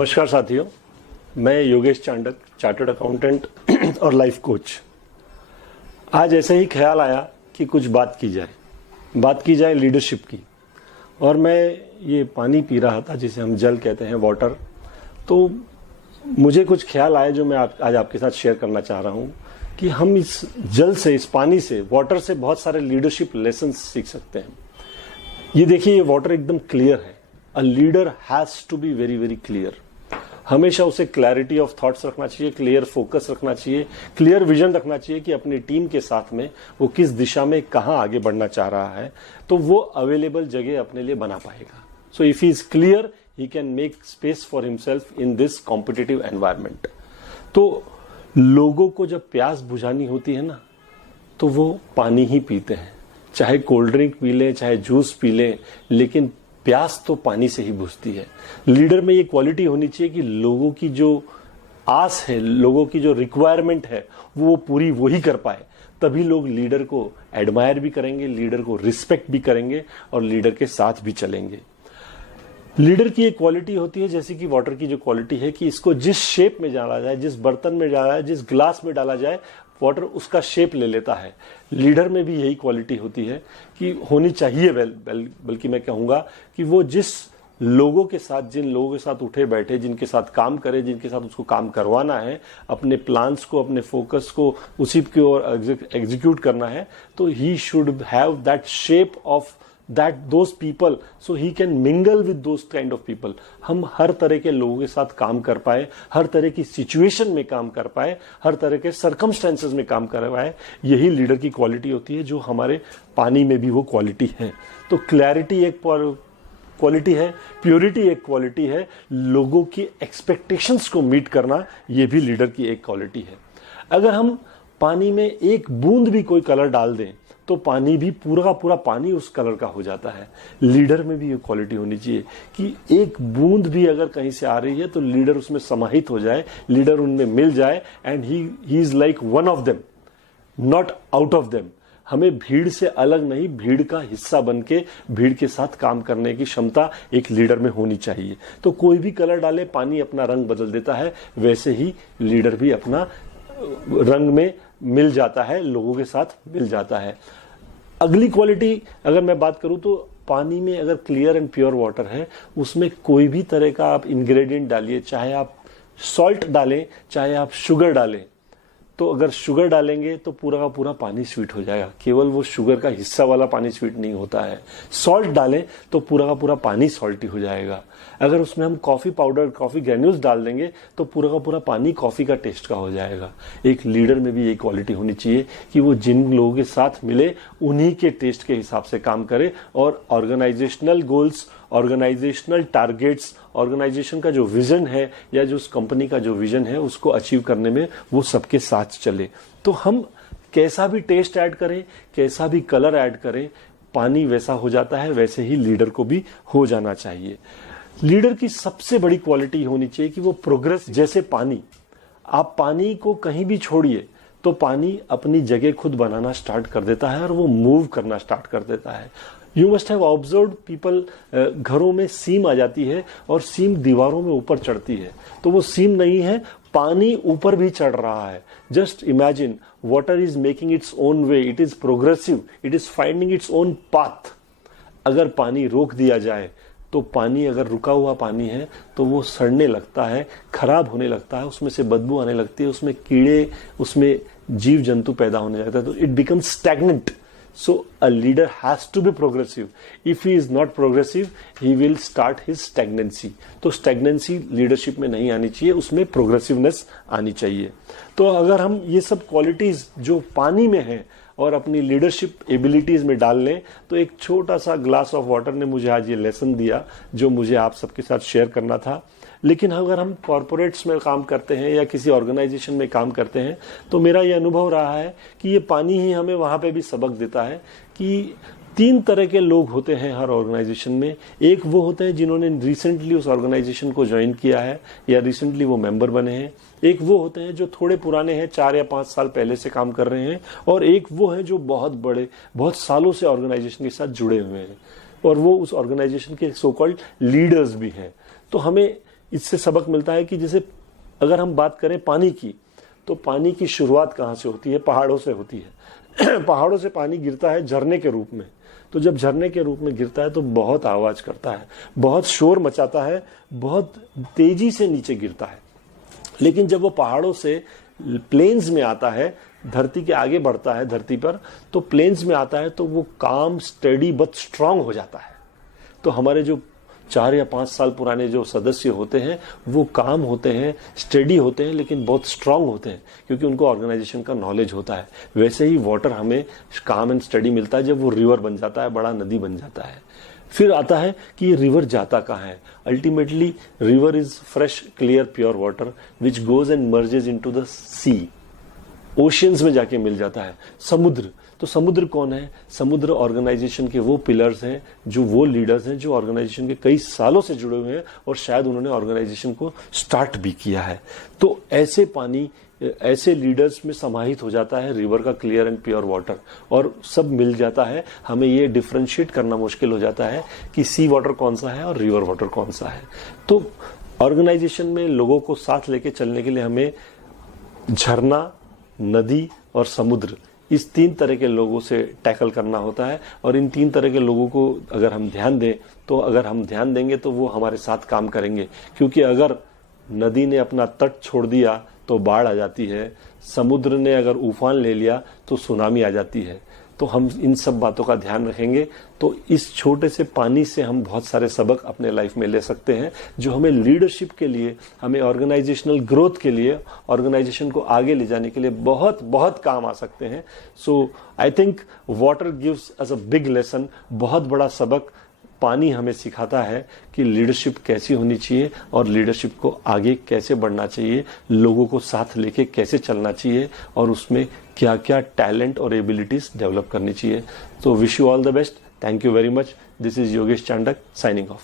नमस्कार साथियों, मैं योगेश चांडक, चार्टर्ड अकाउंटेंट और लाइफ कोच। आज ऐसे ही ख्याल आया कि कुछ बात की जाए लीडरशिप की। और मैं ये पानी पी रहा था जिसे हम जल कहते हैं, वाटर। तो मुझे कुछ ख्याल आए जो मैं आज आपके साथ शेयर करना चाह रहा हूँ कि हम इस जल से, इस पानी से, वाटर से बहुत सारे लीडरशिप लेसन सीख सकते हैं। ये देखिए, ये वाटर एकदम क्लियर है। A leader has to be very very clear. हमेशा उसे क्लैरिटी ऑफ थॉट्स रखना चाहिए, क्लियर फोकस रखना चाहिए, क्लियर विजन रखना चाहिए कि अपनी टीम के साथ में वो किस दिशा में कहां आगे बढ़ना चाह रहा है, तो वो अवेलेबल जगह अपने लिए बना पाएगा। So if he is clear, he can make space for himself in this competitive environment. तो लोगों को जब प्यास बुझानी होती है ना, तो वो पानी ही पीते हैं। चाहे कोल्ड ड्रिंक पी लें, चाहे जूस पी लें, लेकिन प्यास तो पानी से ही बुझती है। लीडर में ये क्वालिटी होनी चाहिए कि लोगों की जो आस है, लोगों की जो रिक्वायरमेंट है, वो पूरी वही कर पाए। तभी लोग लीडर को एडमायर भी करेंगे, लीडर को रिस्पेक्ट भी करेंगे और लीडर के साथ भी चलेंगे। लीडर की एक क्वालिटी होती है, जैसे कि वाटर की जो क्वालिटी है, कि इसको जिस शेप में डाला जाए, जिस बर्तन में डाला जाए, जिस ग्लास में डाला जाए, वाटर उसका शेप ले लेता है। लीडर में भी यही क्वालिटी होती है कि होनी चाहिए। बल्कि मैं कहूंगा कि वो जिस लोगों के साथ, जिन लोगों के साथ उठे बैठे, जिनके साथ काम करे, जिनके साथ उसको काम करवाना है, अपने प्लान्स को, अपने फोकस को उसी की ओर एग्जीक्यूट करना है, तो he should have that shape of those people, so he can mingle with those kind of people। हम हर तरह के लोगों के साथ काम कर पाए, हर तरह की सिचुएशन में काम कर पाए, हर तरह के सर्कमस्टेंसेस में काम कर पाए, यही लीडर की क्वालिटी होती है, जो हमारे पानी में भी वो क्वालिटी है। तो क्लैरिटी एक क्वालिटी है, प्योरिटी एक क्वालिटी है, लोगों की एक्सपेक्टेशंस को मीट करना ये भी लीडर की एक क्वालिटी है। अगर हम पानी में एक बूंद भी कोई कलर डाल दें तो पानी भी पूरा का पूरा पानी उस कलर का हो जाता है। लीडर में भी ये क्वालिटी होनी चाहिए कि एक बूंद भी अगर कहीं से आ रही है तो लीडर उसमें समाहित हो जाए, लीडर उनमें मिल जाए, and he is like one of them, not out of them. हमें भीड़ से अलग नहीं, भीड़ का हिस्सा बन के भीड़ के साथ काम करने की क्षमता एक लीडर में होनी चाहिए। तो कोई भी कलर डाले, पानी अपना रंग बदल देता है, वैसे ही लीडर भी अपना रंग में मिल जाता है, लोगों के साथ मिल जाता है। अगली क्वालिटी अगर मैं बात करूं तो पानी में अगर क्लियर एंड प्योर वाटर है, उसमें कोई भी तरह का आप इंग्रेडिएंट डालिए, चाहे आप सॉल्ट डालें, चाहे आप शुगर डालें, तो अगर शुगर डालेंगे तो पूरा का पूरा पानी स्वीट हो जाएगा। केवल वो शुगर का हिस्सा वाला पानी स्वीट नहीं होता है। सॉल्ट डालें तो पूरा का पूरा पानी सॉल्टी हो जाएगा। अगर उसमें हम कॉफी पाउडर, कॉफी ग्रेन्यूल्स डाल देंगे तो पूरा का पूरा पानी कॉफी का टेस्ट का हो जाएगा। एक लीडर में भी ये क्वालिटी होनी चाहिए कि वो जिन लोगों के साथ मिले उन्हीं के टेस्ट के हिसाब से काम करे, और organisational goals, organisational targets, organisation का जो विजन है या जो उस कंपनी का जो विजन है, उसको अचीव करने में वो सबके साथ चले। तो हम कैसा भी टेस्ट ऐड करें, कैसा भी कलर ऐड करें, पानी वैसा हो जाता है, वैसे ही लीडर को भी हो जाना चाहिए। लीडर की सबसे बड़ी क्वालिटी होनी चाहिए कि वो प्रोग्रेस, जैसे पानी, आप पानी को कहीं भी छोड़िए तो पानी अपनी जगह खुद बनाना स्टार्ट कर देता है और वो मूव करना स्टार्ट कर देता है। You must have observed people, घरों में सीम आ जाती है और सीम दीवारों में ऊपर चढ़ती है, तो वो सीम नहीं है, पानी ऊपर भी चढ़ रहा है। Just imagine, water is making its own way, it is progressive, it is finding its own path. अगर पानी रोक दिया जाए तो पानी, अगर रुका हुआ पानी है तो वो सड़ने लगता है, खराब होने लगता है, उसमें से बदबू आने लगती है, उसमें कीड़े, उसमें जीव जंतु पैदा होने लगता है, तो it becomes stagnant. So a leader has to be progressive. If he is not progressive, he will start his stagnancy. तो stagnancy leadership में नहीं आनी चाहिए, उसमें progressiveness आनी चाहिए। तो अगर हम ये सब qualities जो पानी में हैं और अपनी लीडरशिप एबिलिटीज में डाल लें, तो एक छोटा सा ग्लास ऑफ वाटर ने मुझे आज ये लेसन दिया जो मुझे आप सबके साथ शेयर करना था। लेकिन अगर हम कॉरपोरेट्स में काम करते हैं या किसी ऑर्गेनाइजेशन में काम करते हैं, तो मेरा ये अनुभव रहा है कि ये पानी ही हमें वहाँ पे भी सबक देता है कि 3 तरह के लोग होते हैं हर ऑर्गेनाइजेशन में। एक वो होते हैं जिन्होंने रिसेंटली उस ऑर्गेनाइजेशन को ज्वाइन किया है या रिसेंटली वो मेंबर बने हैं। एक वो होते हैं जो थोड़े पुराने हैं, 4 या 5 साल पहले से काम कर रहे हैं, और एक वो है जो बहुत बड़े, बहुत सालों से ऑर्गेनाइजेशन के साथ जुड़े हुए हैं और वो उस ऑर्गेनाइजेशन के सो कॉल्ड लीडर्स भी हैं। तो हमें इससे सबक मिलता है कि जैसे अगर हम बात करें पानी की, तो पानी की शुरुआत कहाँ से होती है? पहाड़ों से होती है। पहाड़ों से पानी गिरता है झरने के रूप में। तो जब झरने के रूप में गिरता है तो बहुत आवाज करता है, बहुत शोर मचाता है, बहुत तेजी से नीचे गिरता है। लेकिन जब वो पहाड़ों से प्लेन्स में आता है, धरती के आगे बढ़ता है धरती पर, तो प्लेन्स में आता है तो वो काम, स्टडी बट स्ट्रांग हो जाता है। तो हमारे जो 4 या 5 साल पुराने जो सदस्य होते हैं वो काम होते हैं, स्टडी होते हैं, लेकिन बहुत स्ट्रांग होते हैं क्योंकि उनको ऑर्गेनाइजेशन का नॉलेज होता है। वैसे ही वाटर हमें काम एंड स्टडी मिलता है जब वो रिवर बन जाता है, बड़ा नदी बन जाता है। फिर आता है कि ये रिवर जाता कहाँ है? Ultimately river is fresh clear pure water which goes and merges into the sea. Oceans में जाके मिल जाता है। समुद्र, तो समुद्र कौन है? समुद्र ऑर्गेनाइजेशन के वो पिलर्स हैं, जो वो लीडर्स हैं जो ऑर्गेनाइजेशन के कई सालों से जुड़े हुए हैं और शायद उन्होंने ऑर्गेनाइजेशन को स्टार्ट भी किया है। तो ऐसे पानी, ऐसे लीडर्स में समाहित हो जाता है रिवर का क्लियर एंड प्योर वाटर, और सब मिल जाता है। हमें ये डिफरेंशिएट करना मुश्किल हो जाता है कि सी वाटर कौन सा है और रिवर वाटर कौन सा है। तो ऑर्गेनाइजेशन में लोगों को साथ लेके चलने के लिए हमें झरना, नदी और समुद्र, इस 3 तरह के लोगों से टैकल करना होता है। और इन 3 तरह के लोगों को अगर हम ध्यान दें, तो अगर हम ध्यान देंगे तो वो हमारे साथ काम करेंगे। क्योंकि अगर नदी ने अपना तट छोड़ दिया तो बाढ़ आ जाती है, समुद्र ने अगर उफान ले लिया तो सुनामी आ जाती है। तो हम इन सब बातों का ध्यान रखेंगे तो इस छोटे से पानी से हम बहुत सारे सबक अपने लाइफ में ले सकते हैं, जो हमें लीडरशिप के लिए, हमें ऑर्गेनाइजेशनल ग्रोथ के लिए, ऑर्गेनाइजेशन को आगे ले जाने के लिए बहुत बहुत काम आ सकते हैं। So I think water gives us a big lesson. बहुत बड़ा सबक पानी हमें सिखाता है कि लीडरशिप कैसी होनी चाहिए और लीडरशिप को आगे कैसे बढ़ना चाहिए, लोगों को साथ लेके कैसे चलना चाहिए और उसमें क्या क्या टैलेंट और एबिलिटीज डेवलप करनी चाहिए। तो wish you all the best. Thank you very much. This is Yogesh Chandak signing off.